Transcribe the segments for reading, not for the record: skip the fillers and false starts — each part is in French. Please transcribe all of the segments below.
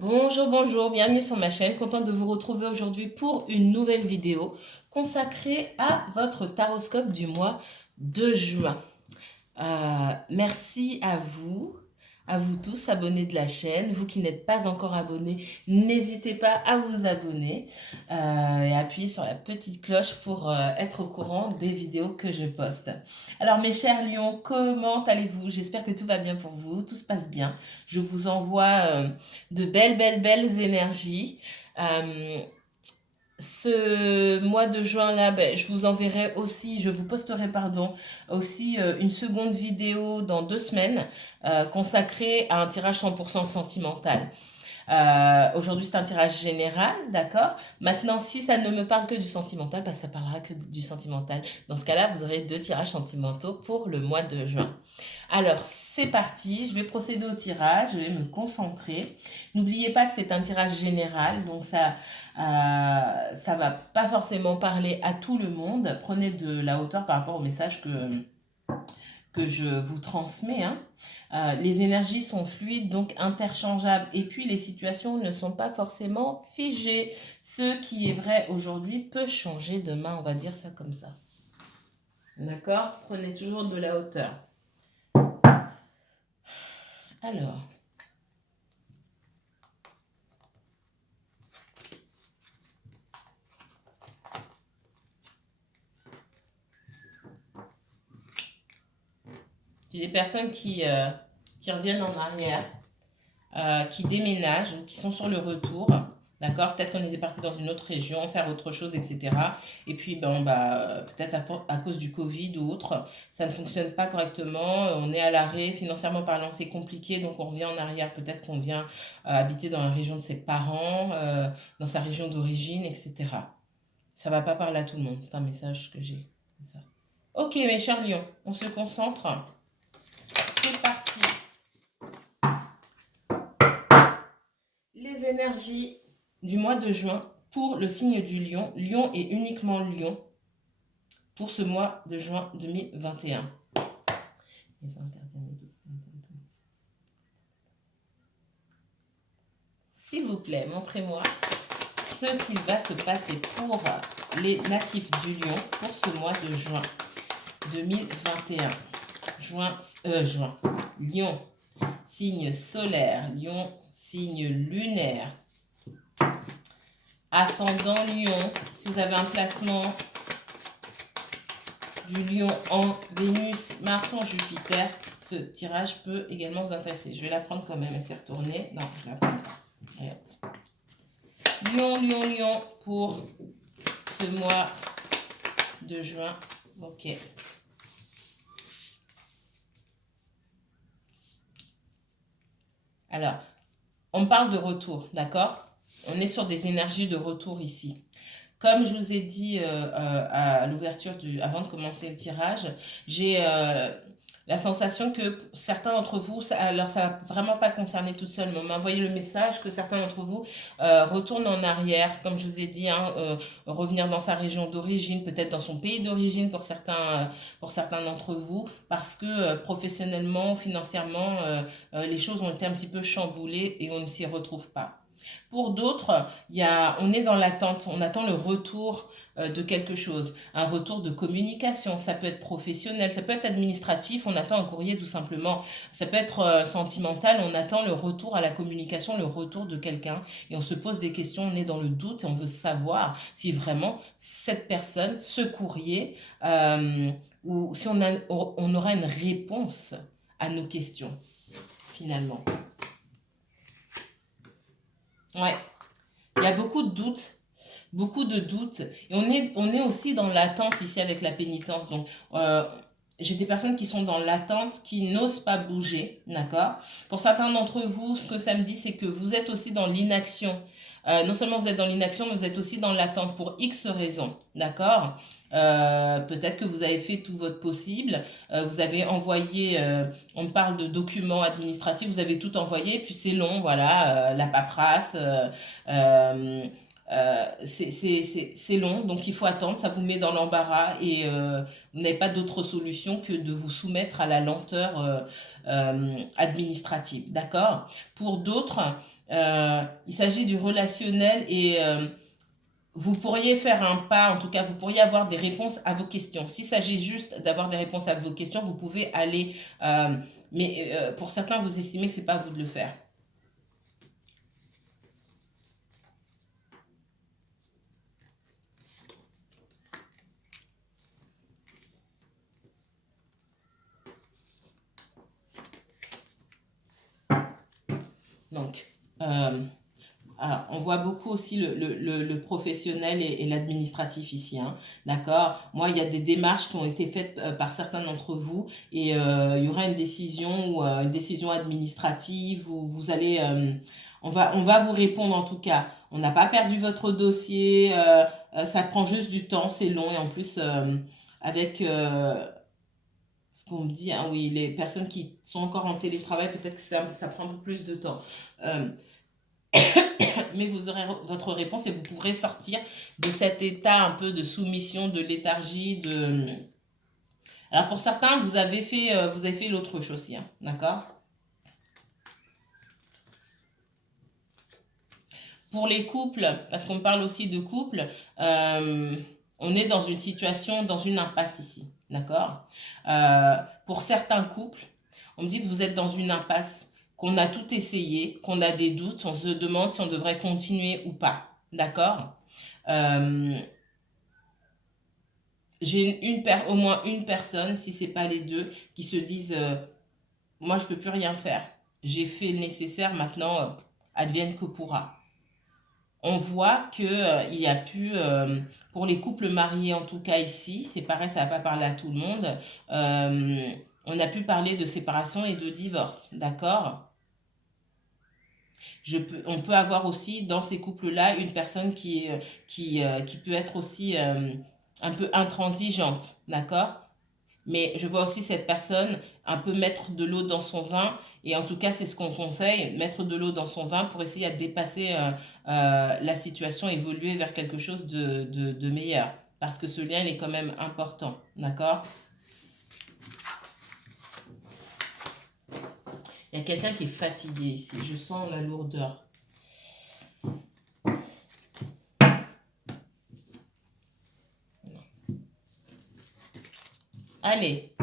Bonjour, bonjour, bienvenue sur ma chaîne. Contente de vous retrouver aujourd'hui pour une nouvelle vidéo consacrée à votre taroscope du mois de juin. Merci à vous tous abonnés de la chaîne. Vous qui n'êtes pas encore abonnés, n'hésitez pas à vous abonner et appuyer sur la petite cloche pour être au courant des vidéos que je poste. Alors mes chers lions, comment allez-vous? J'espère que tout va bien pour vous, tout se passe bien. Je vous envoie de belles énergies. Euh, Ce mois de juin là, ben, je vous enverrai aussi, je vous posterai pardon, aussi une seconde vidéo dans 2 semaines consacrée à un tirage 100% sentimental. Aujourd'hui, c'est un tirage général, d'accord? Maintenant, si ça ne me parle que du sentimental, bah, ça parlera que du sentimental. Dans ce cas-là, vous aurez 2 tirages sentimentaux pour le mois de juin. Alors, c'est parti, je vais procéder au tirage, je vais me concentrer. N'oubliez pas que c'est un tirage général, donc ça va pas forcément parler à tout le monde. Prenez de la hauteur par rapport au message que je vous transmets. Hein. Les énergies sont fluides, donc interchangeables. Et puis, les situations ne sont pas forcément figées. Ce qui est vrai aujourd'hui peut changer demain, on va dire ça comme ça. D'accord? Prenez toujours de la hauteur. Alors, j'ai des personnes qui reviennent en arrière, qui déménagent, qui sont sur le retour. D'accord? Peut-être qu'on était parti dans une autre région, faire autre chose, etc. Et puis, ben, peut-être à cause du Covid ou autre, ça ne fonctionne pas correctement. On est à l'arrêt. Financièrement parlant, c'est compliqué. Donc, on revient en arrière. Peut-être qu'on vient habiter dans la région de ses parents, dans sa région d'origine, etc. Ça ne va pas parler à tout le monde. C'est un message que j'ai. Ça. Ok, mes chers lions, on se concentre. C'est parti. Les énergies du mois de juin pour le signe du lion. Lion et uniquement lion pour ce mois de juin 2021. S'il vous plaît, montrez-moi ce qu'il va se passer pour les natifs du lion pour ce mois de juin 2021. Lion, signe solaire, lion, signe lunaire, ascendant lion, si vous avez un placement du lion en Vénus, Mars ou Jupiter, ce tirage peut également vous intéresser. Je vais la prendre quand même, elle s'est retournée. Non, je la prends pas. Lion pour ce mois de juin. Ok. Alors, on parle de retour, d'accord? On est sur des énergies de retour ici. Comme je vous ai dit à l'ouverture, avant de commencer le tirage, j'ai la sensation que certains d'entre vous, alors ça va vraiment pas concerner toute seule, mais on m'a envoyé le message que certains d'entre vous retournent en arrière, comme je vous ai dit, hein, revenir dans sa région d'origine, peut-être dans son pays d'origine pour certains d'entre vous, parce que professionnellement, financièrement, les choses ont été un petit peu chamboulées et on ne s'y retrouve pas. Pour d'autres, on est dans l'attente, on attend le retour de quelque chose, un retour de communication, ça peut être professionnel, ça peut être administratif, on attend un courrier tout simplement, ça peut être sentimental, on attend le retour à la communication, le retour de quelqu'un et on se pose des questions, on est dans le doute et on veut savoir si vraiment cette personne, ce courrier, ou si on aura une réponse à nos questions finalement. Ouais, il y a beaucoup de doutes. Beaucoup de doutes. Et on est aussi dans l'attente ici avec la pénitence. Donc, j'ai des personnes qui sont dans l'attente, qui n'osent pas bouger, d'accord? Pour certains d'entre vous, ce que ça me dit, c'est que vous êtes aussi dans l'inaction. Non seulement vous êtes dans l'inaction, mais vous êtes aussi dans l'attente pour X raisons, d'accord? Peut-être que vous avez fait tout votre possible, vous avez envoyé, on parle de documents administratifs, vous avez tout envoyé, puis c'est long, voilà, la paperasse, c'est long, donc il faut attendre, ça vous met dans l'embarras et vous n'avez pas d'autre solution que de vous soumettre à la lenteur administrative, d'accord? Pour d'autres, Il s'agit du relationnel et vous pourriez faire un pas, en tout cas, vous pourriez avoir des réponses à vos questions. S'il s'agit juste d'avoir des réponses à vos questions, vous pouvez aller, mais pour certains, vous estimez que ce n'est pas à vous de le faire. Donc, alors, on voit beaucoup aussi le professionnel et l'administratif ici, hein, d'accord? Moi, il y a des démarches qui ont été faites par certains d'entre vous et il y aura une décision ou une décision administrative où vous allez, on va vous répondre en tout cas. On n'a pas perdu votre dossier, ça prend juste du temps, c'est long et en plus avec ce qu'on me dit, hein, oui, les personnes qui sont encore en télétravail, peut-être que ça prend un peu plus de temps. Euh, mais vous aurez votre réponse et vous pourrez sortir de cet état un peu de soumission, de léthargie, de... Alors pour certains, vous avez fait l'autruche aussi, hein, d'accord? Pour les couples, parce qu'on parle aussi de couples, euh, on est dans une situation, dans une impasse ici, d'accord? Pour certains couples, on me dit que vous êtes dans une impasse, qu'on a tout essayé, qu'on a des doutes, on se demande si on devrait continuer ou pas, d'accord? Euh, j'ai au moins une personne, si c'est pas les deux, qui se disent moi je peux plus rien faire. J'ai fait le nécessaire, maintenant advienne que pourra. On voit que il y a pu pour les couples mariés en tout cas ici, c'est pareil, ça va pas parler à tout le monde. euh, on a pu parler de séparation et de divorce, d'accord? On peut avoir aussi dans ces couples-là une personne qui peut être aussi un peu intransigeante, d'accord? Mais je vois aussi cette personne un peu mettre de l'eau dans son vin. Et en tout cas, c'est ce qu'on conseille, mettre de l'eau dans son vin pour essayer de dépasser la situation, évoluer vers quelque chose de meilleur. Parce que ce lien, il est quand même important. D'accord? Il y a quelqu'un qui est fatigué ici. Je sens la lourdeur. Allez,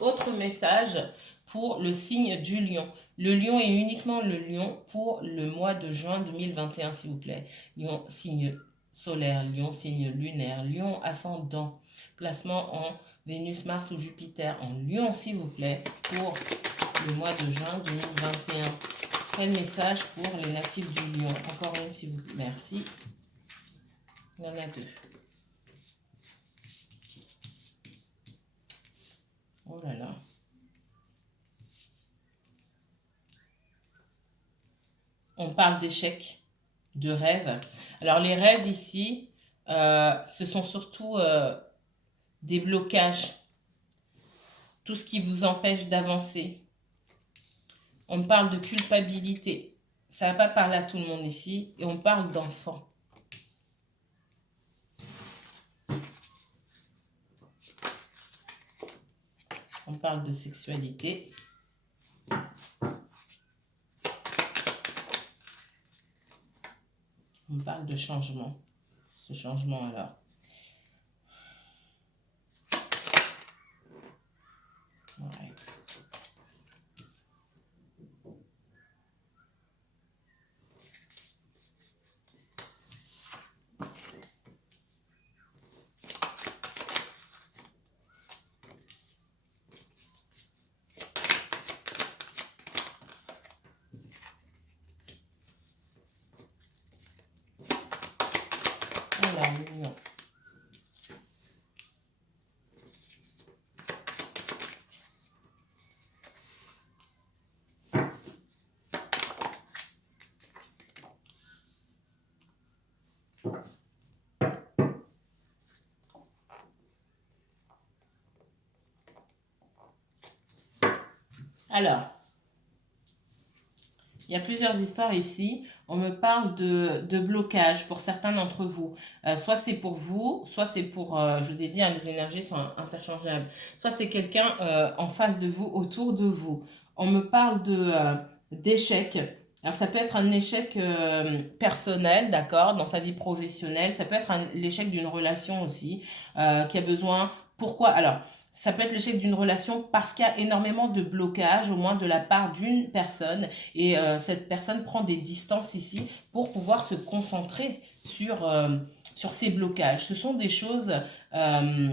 autre message pour le signe du lion. Le lion est uniquement le lion pour le mois de juin 2021, s'il vous plaît. Lion, signe solaire, lion, signe lunaire, lion ascendant, placement en Vénus, Mars ou Jupiter en lion, s'il vous plaît, pour le mois de juin 2021. Quel message pour les natifs du lion? Encore une, s'il vous plaît. Merci. Il y en a deux. Oh là là. On parle d'échecs, de rêves. Alors les rêves ici, ce sont surtout des blocages, tout ce qui vous empêche d'avancer. On parle de culpabilité. Ça ne va pas parler à tout le monde ici. Et on parle d'enfants. On parle de sexualité. On parle de changement. Ce changement alors. Ouais. Alors, non. Alors, il y a plusieurs histoires ici. On me parle de blocage pour certains d'entre vous. Soit c'est pour vous, soit c'est pour, je vous ai dit, hein, les énergies sont interchangeables. Soit c'est quelqu'un en face de vous, autour de vous. On me parle d'échecs Alors, ça peut être un échec personnel, d'accord, dans sa vie professionnelle. Ça peut être l'échec d'une relation aussi, qui a besoin... Pourquoi? Alors, ça peut être l'échec d'une relation parce qu'il y a énormément de blocages, au moins de la part d'une personne. Et cette personne prend des distances ici pour pouvoir se concentrer sur ces blocages. Ce sont des choses euh,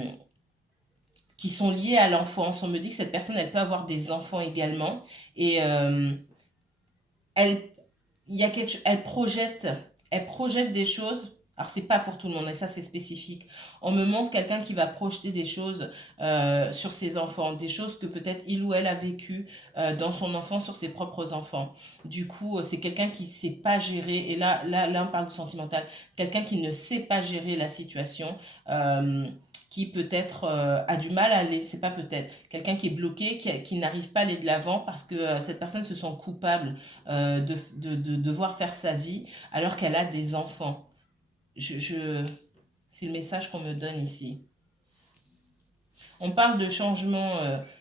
qui sont liées à l'enfance. On me dit que cette personne, elle peut avoir des enfants également. Et elle il y a elle projette des choses. Alors, c'est pas pour tout le monde, et ça, c'est spécifique. On me montre quelqu'un qui va projeter des choses sur ses enfants, des choses que peut-être il ou elle a vécues dans son enfant sur ses propres enfants. Du coup, c'est quelqu'un qui ne sait pas gérer, et là, on parle de sentimental, quelqu'un qui ne sait pas gérer la situation, euh, qui peut-être a du mal à aller, c'est pas peut-être, quelqu'un qui est bloqué, qui n'arrive pas à aller de l'avant parce que cette personne se sent coupable de devoir faire sa vie alors qu'elle a des enfants. C'est le message qu'on me donne ici. On parle de changement,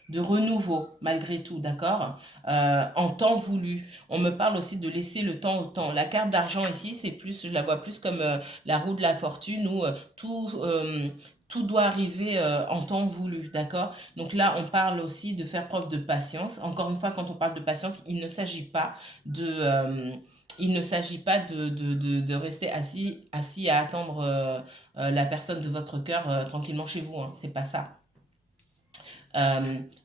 de renouveau, malgré tout, d'accord, en temps voulu. On me parle aussi de laisser le temps au temps. La carte d'argent ici, c'est plus, je la vois plus comme la roue de la fortune où tout doit arriver en temps voulu, d'accord? Donc là, on parle aussi de faire preuve de patience. Encore une fois, quand on parle de patience, il ne s'agit pas de... il ne s'agit pas de rester assis à attendre la personne de votre cœur tranquillement chez vous. Hein. C'est pas ça.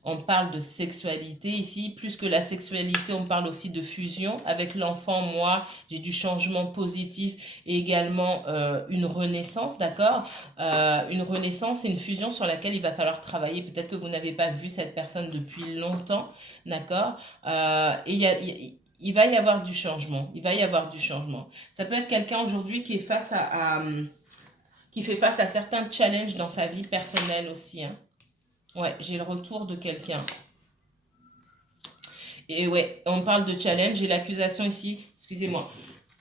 On parle de sexualité ici. Plus que la sexualité, on parle aussi de fusion. Avec l'enfant, moi, j'ai du changement positif et également une renaissance, d'accord. Une renaissance et une fusion sur laquelle il va falloir travailler. Peut-être que vous n'avez pas vu cette personne depuis longtemps, d'accord. Et il va y avoir du changement. Il va y avoir du changement. Ça peut être quelqu'un aujourd'hui qui est qui fait face à certains challenges dans sa vie personnelle aussi, hein. Ouais, j'ai le retour de quelqu'un. Et ouais, on parle de challenge. J'ai l'accusation ici. Excusez-moi.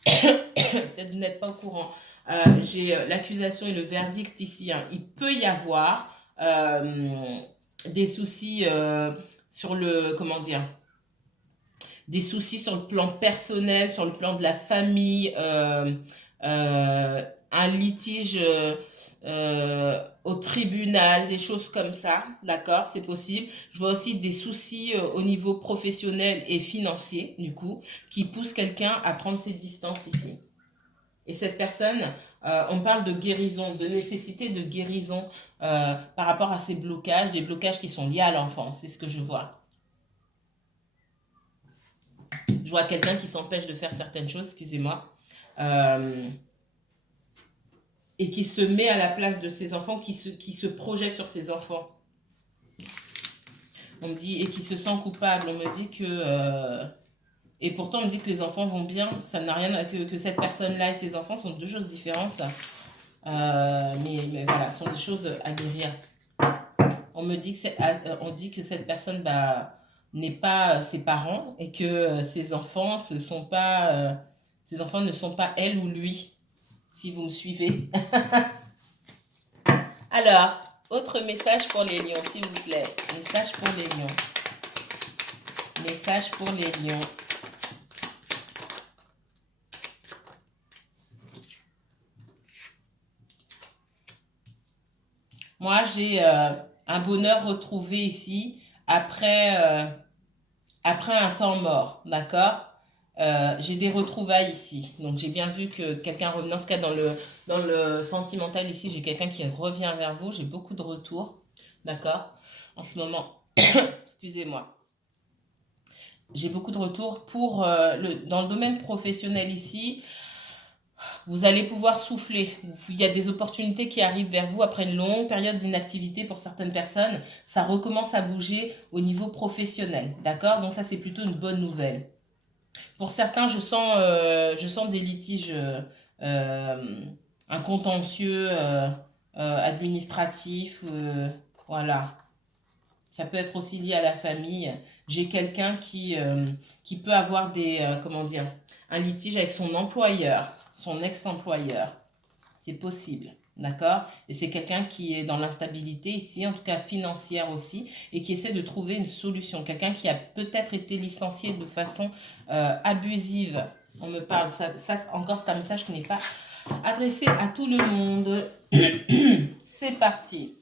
Peut-être vous n'êtes pas au courant. J'ai l'accusation et le verdict ici. Hein. Il peut y avoir des soucis sur le... Comment dire? Des soucis sur le plan personnel, sur le plan de la famille, un litige au tribunal, des choses comme ça, d'accord, c'est possible. Je vois aussi des soucis au niveau professionnel et financier, du coup, qui poussent quelqu'un à prendre ses distances ici. Et cette personne, on parle de guérison, de nécessité de guérison par rapport à ces blocages, des blocages qui sont liés à l'enfance, c'est ce que je vois. Je vois quelqu'un qui s'empêche de faire certaines choses, excusez-moi, euh, et qui se met à la place de ses enfants, qui se projette sur ses enfants. On me dit, et qui se sent coupable. On me dit que... et pourtant, on me dit que les enfants vont bien. Ça n'a rien à... Que cette personne-là et ses enfants sont deux choses différentes. Mais voilà, ce sont des choses à guérir. On me dit on dit que cette personne n'est pas ses parents et que ses enfants, ses enfants ne sont pas elle ou lui, si vous me suivez. Alors, autre message pour les lions, s'il vous plaît. Message pour les lions. Message pour les lions. Moi, j'ai un bonheur retrouvé ici après un temps mort, d'accord. J'ai des retrouvailles ici. Donc, j'ai bien vu que quelqu'un revenait, en tout cas dans le sentimental ici, j'ai quelqu'un qui revient vers vous. J'ai beaucoup de retours, d'accord. En ce moment, excusez-moi. J'ai beaucoup de retours dans le domaine professionnel ici. Vous allez pouvoir souffler. Il y a des opportunités qui arrivent vers vous après une longue période d'inactivité pour certaines personnes. Ça recommence à bouger au niveau professionnel. D'accord? Donc ça, c'est plutôt une bonne nouvelle. Pour certains, je sens des litiges, un contentieux administratif. Voilà. Ça peut être aussi lié à la famille. J'ai quelqu'un qui peut avoir comment dire, un litige avec son employeur, son ex-employeur. C'est possible. D'accord? Et c'est quelqu'un qui est dans l'instabilité ici, en tout cas financière aussi, et qui essaie de trouver une solution. Quelqu'un qui a peut-être été licencié de façon abusive. On me parle, ça encore c'est un message qui n'est pas adressé à tout le monde. C'est parti.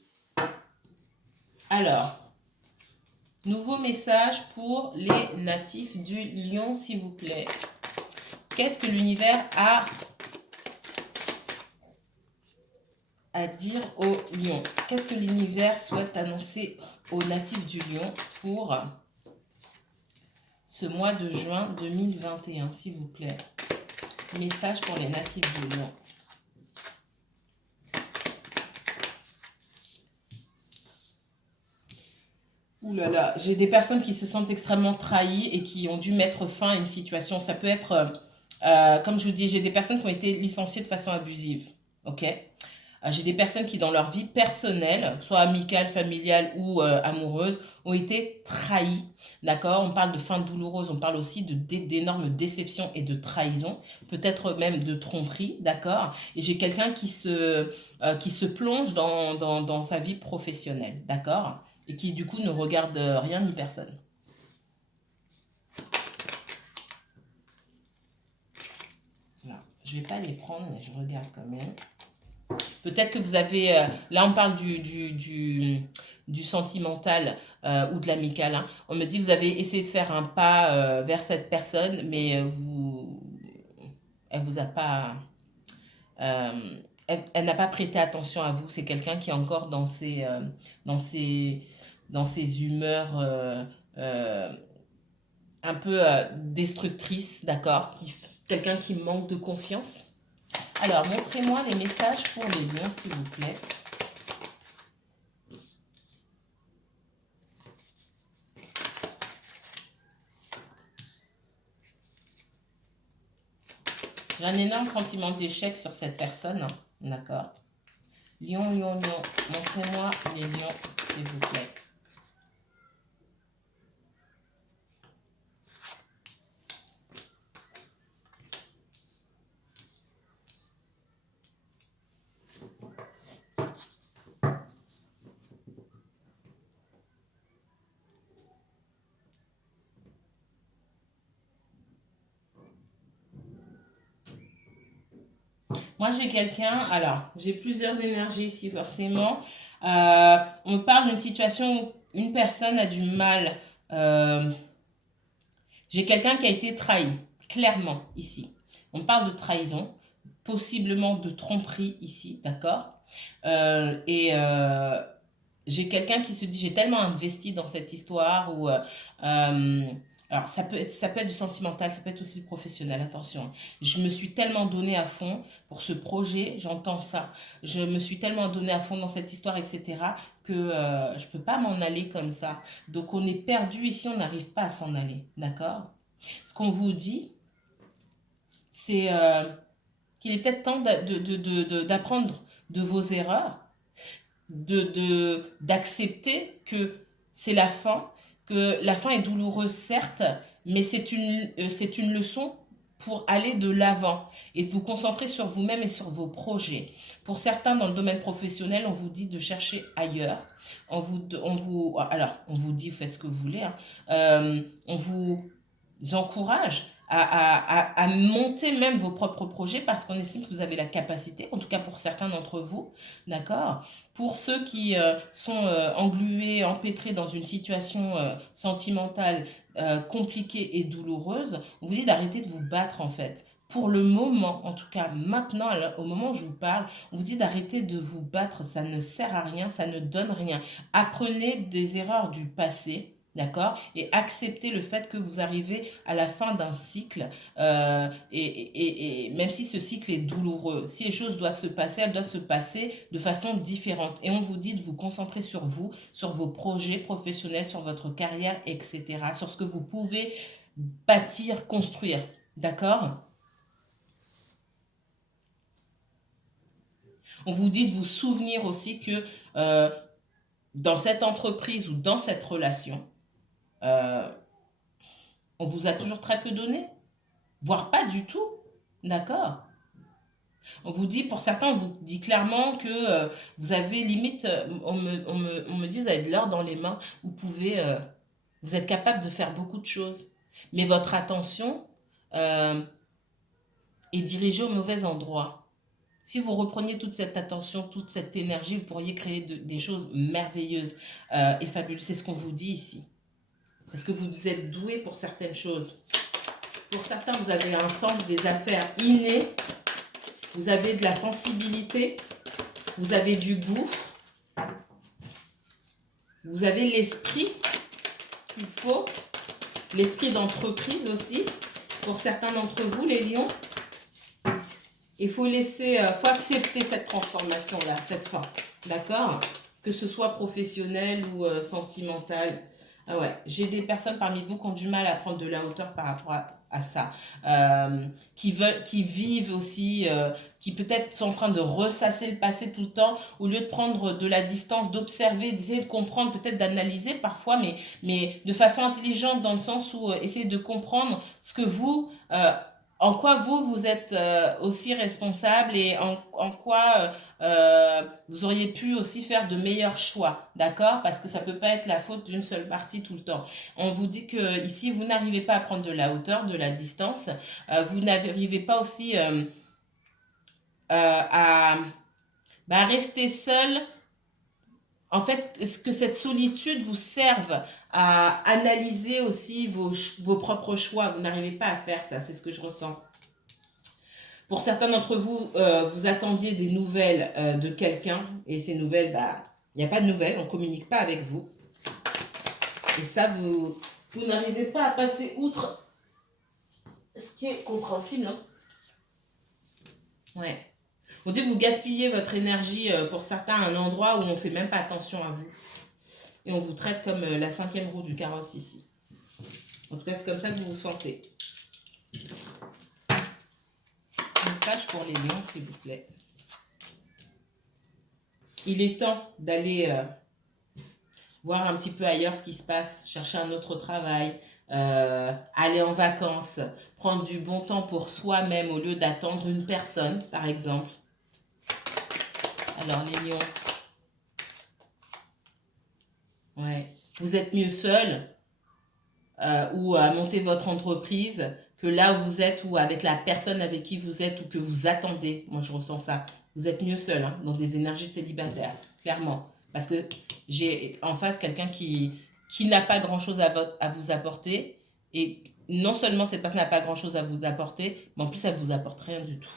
Alors, nouveau message pour les natifs du Lion, s'il vous plaît. Qu'est-ce que l'univers a à dire au lion? Qu'est-ce que l'univers souhaite annoncer aux natifs du lion pour ce mois de juin 2021, s'il vous plaît? Message pour les natifs du lion. Ouh là là, j'ai des personnes qui se sentent extrêmement trahies et qui ont dû mettre fin à une situation. Ça peut être, comme je vous dis, j'ai des personnes qui ont été licenciées de façon abusive. Ok? J'ai des personnes qui, dans leur vie personnelle, soit amicale, familiale ou amoureuse, ont été trahies. D'accord? On parle de fin douloureuse, on parle aussi d'énormes déceptions et de trahison, peut-être même de tromperie. D'accord? Et j'ai quelqu'un qui se plonge dans sa vie professionnelle. D'accord? Et qui, du coup, ne regarde rien ni personne. Voilà. Je ne vais pas les prendre, mais je regarde quand même. Peut-être que vous avez, là on parle du sentimental ou de l'amical. Hein. On me dit que vous avez essayé de faire un pas vers cette personne, mais elle vous a pas, euh, elle n'a pas prêté attention à vous. C'est quelqu'un qui est encore dans ses, dans ses humeurs euh, un peu destructrices, d'accord? Quelqu'un qui manque de confiance. Alors, montrez-moi les messages pour les lions, s'il vous plaît. J'ai un énorme sentiment d'échec sur cette personne. D'accord. Lion, lion, lion. Montrez-moi les lions, s'il vous plaît. Moi, j'ai quelqu'un. Alors, j'ai plusieurs énergies ici, forcément. On parle d'une situation où une personne a du mal. euh, j'ai quelqu'un qui a été trahi, clairement, ici. On parle de trahison, possiblement de tromperie ici, d'accord? Et j'ai quelqu'un qui se dit, j'ai tellement investi dans cette histoire où... alors, ça peut être du sentimental, ça peut être aussi du professionnel, attention. Je me suis tellement donné à fond pour ce projet, j'entends ça. Je me suis tellement donné à fond dans cette histoire, etc., que je ne peux pas m'en aller comme ça. Donc, on est perdu ici, on n'arrive pas à s'en aller, d'accord? Ce qu'on vous dit, c'est qu'il est peut-être temps d'apprendre de vos erreurs, d'accepter que c'est la fin, que la fin est douloureuse certes, mais c'est une leçon pour aller de l'avant et de vous concentrer sur vous-même et sur vos projets. Pour certains, dans le domaine professionnel, on vous dit de chercher ailleurs. On vous dit, vous faites ce que vous voulez. Hein. On vous encourage à monter même vos propres projets parce qu'on estime que vous avez la capacité, en tout cas pour certains d'entre vous, d'accord? Pour ceux qui sont englués, empêtrés dans une situation sentimentale compliquée et douloureuse, on vous dit d'arrêter de vous battre en fait. Pour le moment, en tout cas maintenant, au moment où je vous parle, on vous dit d'arrêter de vous battre, ça ne sert à rien, ça ne donne rien. Apprenez des erreurs du passé, d'accord? Et acceptez le fait que vous arrivez à la fin d'un cycle, et même si ce cycle est douloureux, si les choses doivent se passer, elles doivent se passer de façon différente. Et on vous dit de vous concentrer sur vous, sur vos projets professionnels, sur votre carrière, etc., sur ce que vous pouvez bâtir, construire, d'accord? On vous dit de vous souvenir aussi que euh, dans cette entreprise ou dans cette relation, euh, on vous a toujours très peu donné, voire pas du tout, d'accord? On vous dit, pour certains, on vous dit clairement que vous avez limite, on me dit, vous avez de l'or dans les mains, vous pouvez, vous êtes capable de faire beaucoup de choses. Mais votre attention euh, est dirigée au mauvais endroit. Si vous repreniez toute cette attention, toute cette énergie, vous pourriez créer des choses merveilleuses et fabuleuses. C'est ce qu'on vous dit ici. Parce que vous êtes doué pour certaines choses. Pour certains, vous avez un sens des affaires inné. Vous avez de la sensibilité. Vous avez du goût. Vous avez l'esprit qu'il faut. L'esprit d'entreprise aussi. Pour certains d'entre vous, les lions. Il faut faut accepter cette transformation-là, cette fin. D'accord? Que ce soit professionnel ou sentimental. Ah ouais, j'ai des personnes parmi vous qui ont du mal à prendre de la hauteur par rapport à ça. Qui vivent aussi, qui peut-être sont en train de ressasser le passé tout le temps, au lieu de prendre de la distance, d'observer, d'essayer de comprendre, peut-être d'analyser parfois, mais de façon intelligente, dans le sens où essayer de comprendre ce que vous, en quoi vous êtes aussi responsable et en quoi vous auriez pu aussi faire de meilleurs choix, d'accord? Parce que ça ne peut pas être la faute d'une seule partie tout le temps. On vous dit que ici, vous n'arrivez pas à prendre de la hauteur, de la distance, vous n'arrivez pas aussi à rester seul. En fait, que cette solitude vous serve à analyser aussi vos propres choix. Vous n'arrivez pas à faire ça, c'est ce que je ressens. Pour certains d'entre vous, vous attendiez des nouvelles de quelqu'un et ces nouvelles, il n'y a pas de nouvelles, on ne communique pas avec vous. Et ça, vous n'arrivez pas à passer outre, ce qui est compréhensible. Hein. Ouais. On dit que vous gaspillez votre énergie pour certains à un endroit où on ne fait même pas attention à vous. Et on vous traite comme la 5e roue du carrosse ici. En tout cas, c'est comme ça que vous vous sentez. Message pour les lions, s'il vous plaît. Il est temps d'aller voir un petit peu ailleurs ce qui se passe, chercher un autre travail, aller en vacances, prendre du bon temps pour soi-même au lieu d'attendre une personne, par exemple. Alors, les lions. Ouais. Vous êtes mieux seul ou à monter votre entreprise que là où vous êtes ou avec la personne avec qui vous êtes ou que vous attendez. Moi, je ressens ça. Vous êtes mieux seul, hein, dans des énergies de célibataire, clairement. Parce que j'ai en face quelqu'un qui n'a pas grand-chose à vous apporter. Et non seulement cette personne n'a pas grand-chose à vous apporter, mais en plus, elle ne vous apporte rien du tout.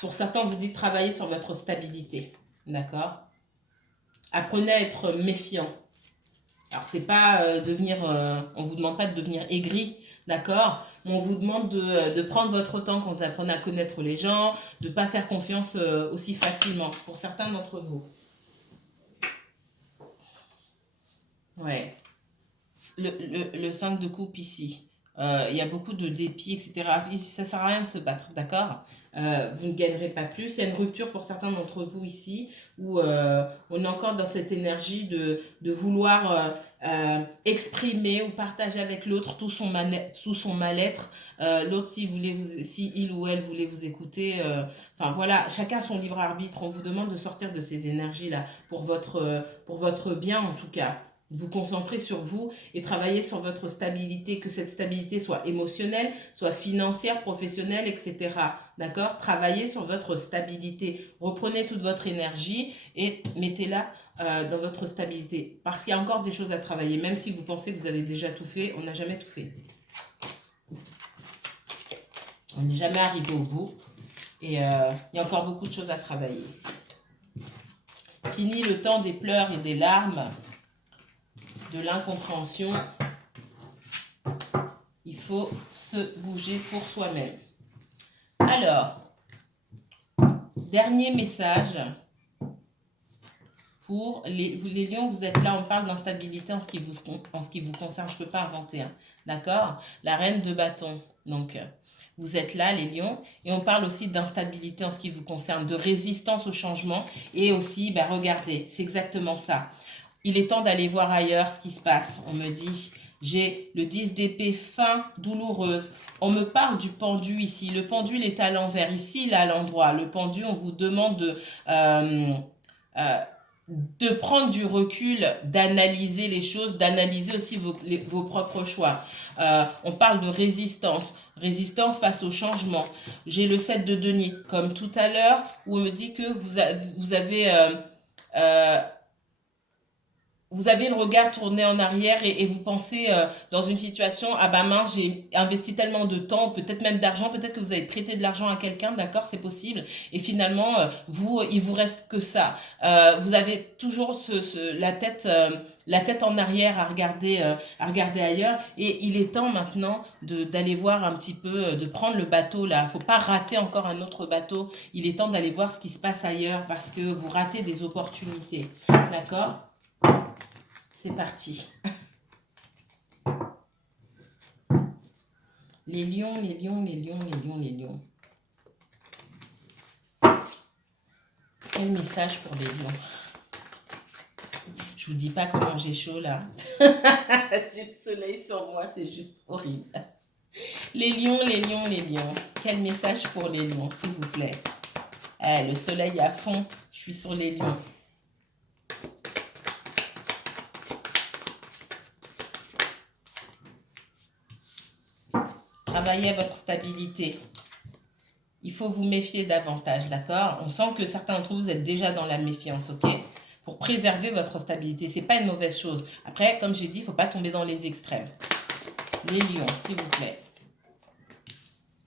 Pour certains, on vous dit de travailler sur votre stabilité. D'accord? Apprenez à être méfiant. Alors, c'est pas devenir. On vous demande pas de devenir aigri, d'accord? On vous demande de prendre votre temps quand vous apprenez à connaître les gens, de ne pas faire confiance aussi facilement, pour certains d'entre vous. Ouais. Le 5 de coupe ici. Il y a beaucoup de dépit, etc. Ça sert à rien de se battre, d'accord? Vous ne gagnerez pas plus. Il y a une rupture pour certains d'entre vous ici, où on est encore dans cette énergie de vouloir exprimer ou partager avec l'autre tout son mal-être. L'autre, si il ou elle voulait vous écouter, enfin voilà, chacun a son libre arbitre. On vous demande de sortir de ces énergies-là pour votre bien en tout cas. Vous concentrer sur vous et travailler sur votre stabilité, que cette stabilité soit émotionnelle, soit financière, professionnelle, etc. D'accord? Travaillez sur votre stabilité. Reprenez toute votre énergie et mettez-la dans votre stabilité. Parce qu'il y a encore des choses à travailler. Même si vous pensez que vous avez déjà tout fait, on n'a jamais tout fait. On n'est jamais arrivé au bout. Et il y a encore beaucoup de choses à travailler ici. Fini le temps des pleurs et des larmes, de l'incompréhension. Il faut se bouger pour soi-même. Alors, dernier message pour les lions, vous êtes là, on parle d'instabilité en ce qui vous concerne, je ne peux pas inventer, hein, d'accord? La reine de bâton, donc Vous êtes là, les lions, et on parle aussi d'instabilité en ce qui vous concerne, de résistance au changement, et aussi, ben, regardez, c'est exactement ça. Il est temps d'aller voir ailleurs ce qui se passe. On me dit, j'ai le 10 d'épée, fin douloureuse. On me parle du pendu ici. Le pendule est à l'envers. Ici, il est à l'endroit. Le pendu, on vous demande euh, de prendre du recul, d'analyser les choses, d'analyser aussi vos propres choix. On parle de résistance. Résistance face au changement. J'ai le 7 de denier, comme tout à l'heure, où on me dit que vous avez... euh, vous avez le regard tourné en arrière et vous pensez dans une situation, ah bah mince, j'ai investi tellement de temps, peut-être même d'argent, peut-être que vous avez prêté de l'argent à quelqu'un, d'accord, c'est possible. Et finalement, il vous reste que ça. Vous avez toujours la tête en arrière à regarder ailleurs. Et il est temps maintenant d'aller voir un petit peu, de prendre le bateau là. Faut pas rater encore un autre bateau. Il est temps d'aller voir ce qui se passe ailleurs parce que vous ratez des opportunités, d'accord? C'est parti. Les lions, les lions, les lions, les lions, les lions. Quel message pour les lions? Je vous dis pas comment j'ai chaud là. J'ai le soleil sur moi, c'est juste horrible. Les lions, les lions, les lions. Quel message pour les lions, s'il vous plaît? Le soleil à fond, je suis sur les lions. Travaillez à votre stabilité. Il faut vous méfier davantage, d'accord? On sent que certains d'entre vous êtes déjà dans la méfiance, ok? Pour préserver votre stabilité, c'est pas une mauvaise chose. Après, comme j'ai dit, il ne faut pas tomber dans les extrêmes. Les lions, s'il vous plaît.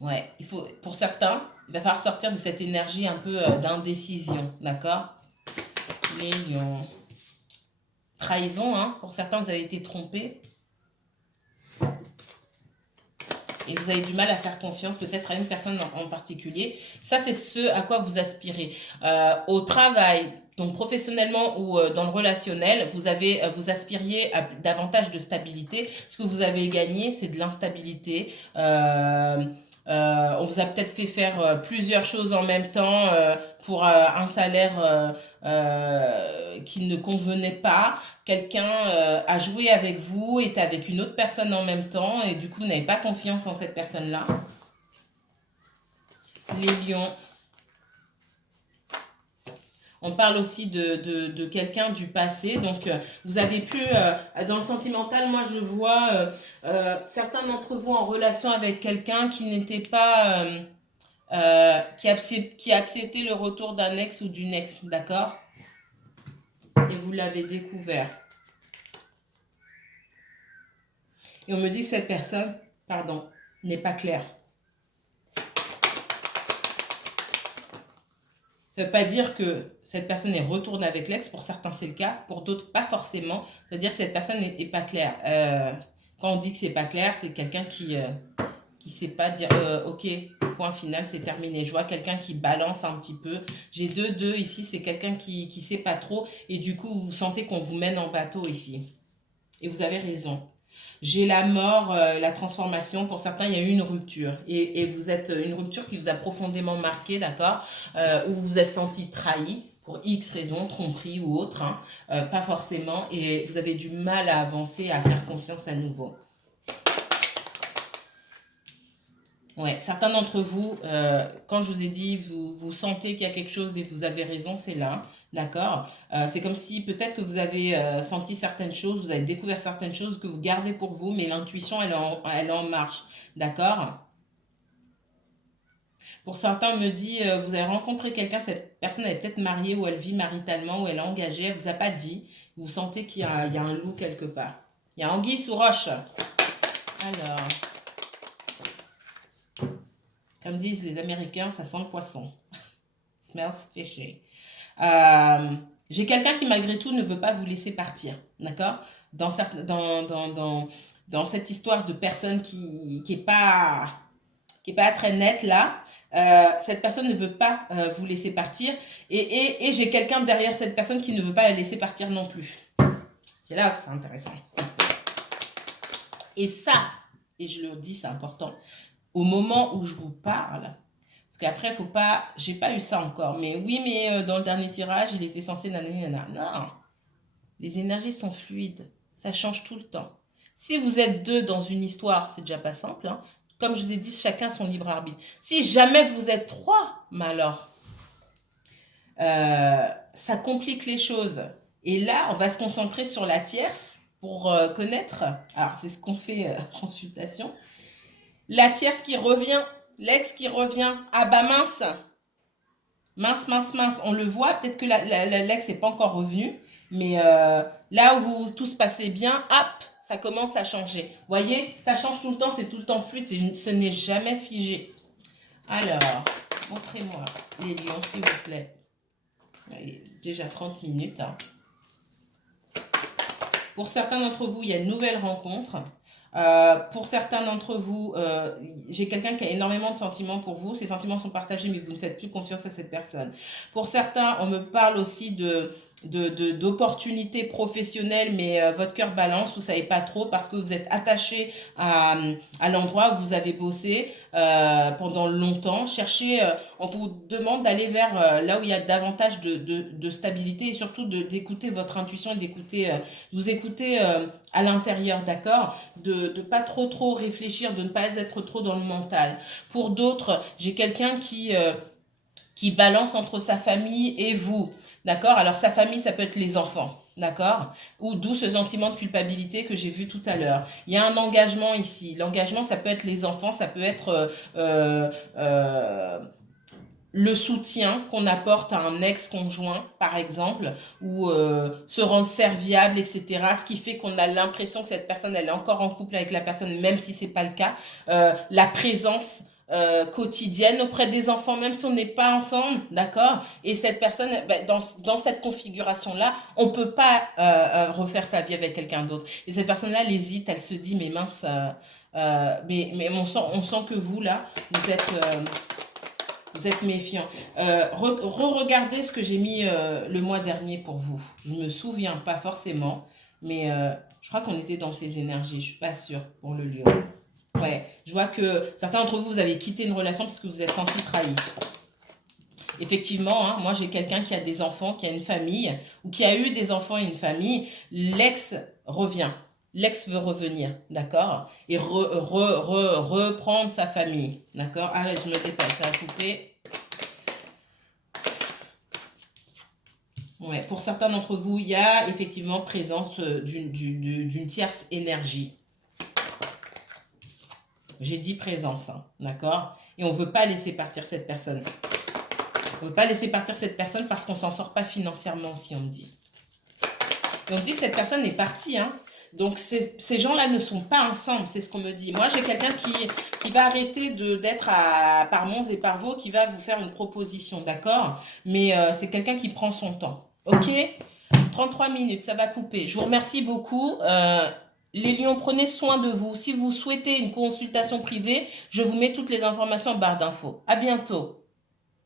Ouais, pour certains, il va falloir sortir de cette énergie un peu d'indécision, d'accord? Les lions. Trahison, hein? Pour certains, vous avez été trompés. Et vous avez du mal à faire confiance peut-être à une personne en particulier. Ça, c'est ce à quoi vous aspirez. Au travail, donc professionnellement ou dans le relationnel, vous aspiriez à davantage de stabilité. Ce que vous avez gagné, c'est de l'instabilité. On vous a peut-être fait faire plusieurs choses en même temps pour un salaire qui ne convenait pas. Quelqu'un a joué avec vous, est avec une autre personne en même temps et du coup vous n'avez pas confiance en cette personne-là. Les lions. On parle aussi de quelqu'un du passé. Donc, vous avez pu, dans le sentimental, moi je vois certains d'entre vous en relation avec quelqu'un qui n'était pas, qui a accepté le retour d'un ex ou d'une ex, d'accord? Et vous l'avez découvert. Et on me dit que cette personne, pardon, n'est pas claire. Ça ne veut pas dire que cette personne est retournée avec l'ex. Pour certains, c'est le cas. Pour d'autres, pas forcément. C'est-à-dire que cette personne n'est pas claire. Quand on dit que c'est pas clair, c'est quelqu'un qui sait pas dire ok, point final, c'est terminé. Je vois quelqu'un qui balance un petit peu. J'ai deux ici, c'est quelqu'un qui sait pas trop. Et du coup, vous sentez qu'on vous mène en bateau ici. Et vous avez raison. J'ai la mort, la transformation. Pour certains, il y a eu une rupture. Et vous êtes une rupture qui vous a profondément marqué, d'accord? Où vous vous êtes senti trahi pour X raisons, tromperie ou autre, hein, pas forcément. Et vous avez du mal à avancer, à faire confiance à nouveau. Ouais, certains d'entre vous, quand je vous ai dit, vous sentez qu'il y a quelque chose et vous avez raison, c'est là, d'accord? C'est comme si peut-être que vous avez senti certaines choses, vous avez découvert certaines choses que vous gardez pour vous, mais l'intuition, elle est en marche, d'accord? Pour certains, on me dit, vous avez rencontré quelqu'un, cette personne est peut-être mariée ou elle vit maritalement ou elle est engagée, elle vous a pas dit, vous sentez qu'il y a un loup quelque part. Il y a anguille sous roche. Alors, comme disent les Américains, ça sent le poisson. Smells fishy. J'ai quelqu'un qui, malgré tout, ne veut pas vous laisser partir. D'accord? Dans cette histoire de personne qui est pas très nette là, cette personne ne veut pas vous laisser partir. Et j'ai quelqu'un derrière cette personne qui ne veut pas la laisser partir non plus. C'est là que c'est intéressant. Et ça, et je le dis, c'est important, au moment où je vous parle, parce qu'après, faut pas, j'ai pas eu ça encore, mais oui, mais dans le dernier tirage, il était censé nanana. Non, les énergies sont fluides, ça change tout le temps. Si vous êtes deux dans une histoire, c'est déjà pas simple, hein. Comme je vous ai dit, chacun son libre arbitre. Si jamais vous êtes trois, mais alors, ça complique les choses. Et là, on va se concentrer sur la tierce pour connaître. Alors, c'est ce qu'on fait en consultation. La tierce qui revient, l'ex qui revient. Ah bah mince, mince, mince, mince. On le voit, peut-être que l'ex n'est pas encore revenu. Mais là où tout se passait bien, hop, ça commence à changer. Vous voyez, ça change tout le temps, c'est tout le temps fluide, ce n'est jamais figé. Alors, montrez-moi les lions, s'il vous plaît. Déjà 30 minutes. Hein. Pour certains d'entre vous, il y a une nouvelle rencontre. Pour certains d'entre vous, j'ai quelqu'un qui a énormément de sentiments pour vous. Ces sentiments sont partagés, mais vous ne faites plus confiance à cette personne. Pour certains, on me parle aussi d'opportunités professionnelles, mais votre cœur balance, vous ne savez pas trop parce que vous êtes attaché à l'endroit où vous avez bossé pendant longtemps. Cherchez, on vous demande d'aller vers là où il y a davantage de stabilité et surtout d'écouter votre intuition et d'écouter, vous écouter à l'intérieur, d'accord, de pas trop réfléchir, de ne pas être trop dans le mental. Pour d'autres, j'ai quelqu'un qui balance entre sa famille et vous, d'accord. Alors sa famille, ça peut être les enfants, d'accord, ou d'où ce sentiment de culpabilité que j'ai vu tout à l'heure. Il y a un engagement ici. L'engagement, ça peut être les enfants, ça peut être le soutien qu'on apporte à un ex-conjoint, par exemple, ou se rendre serviable, etc. Ce qui fait qu'on a l'impression que cette personne, elle est encore en couple avec la personne, même si c'est pas le cas. La présence quotidienne auprès des enfants, même si on n'est pas ensemble, d'accord. Et cette personne, ben, dans cette configuration-là, on peut pas refaire sa vie avec quelqu'un d'autre. Et cette personne-là, elle hésite, elle se dit, mais mince, mais on sent que vous, là, vous êtes méfiant. Re-regardez ce que j'ai mis le mois dernier pour vous. Je ne me souviens pas forcément, mais je crois qu'on était dans ces énergies. Je ne suis pas sûre pour le lion. Ouais, je vois que certains d'entre vous, vous avez quitté une relation parce que vous êtes senti trahi. Effectivement, hein, moi j'ai quelqu'un qui a des enfants, qui a une famille, ou qui a eu des enfants et une famille. L'ex revient. L'ex veut revenir, d'accord, et reprendre sa famille, d'accord. Allez, je me dépêche, ça a coupé. Ouais, pour certains d'entre vous, il y a effectivement présence d'une tierce énergie. J'ai dit présence, hein, d'accord. Et on ne veut pas laisser partir cette personne. On ne veut pas laisser partir cette personne parce qu'on ne s'en sort pas financièrement, si on me dit. Et on me dit que cette personne est partie, hein. Donc, ces gens-là ne sont pas ensemble, c'est ce qu'on me dit. Moi, j'ai quelqu'un qui va arrêter d'être par Mons et par Vaux, qui va vous faire une proposition, d'accord. Mais c'est quelqu'un qui prend son temps. Ok, 33 minutes, ça va couper. Je vous remercie beaucoup. Les lions, prenez soin de vous. Si vous souhaitez une consultation privée, je vous mets toutes les informations en barre d'infos. À bientôt.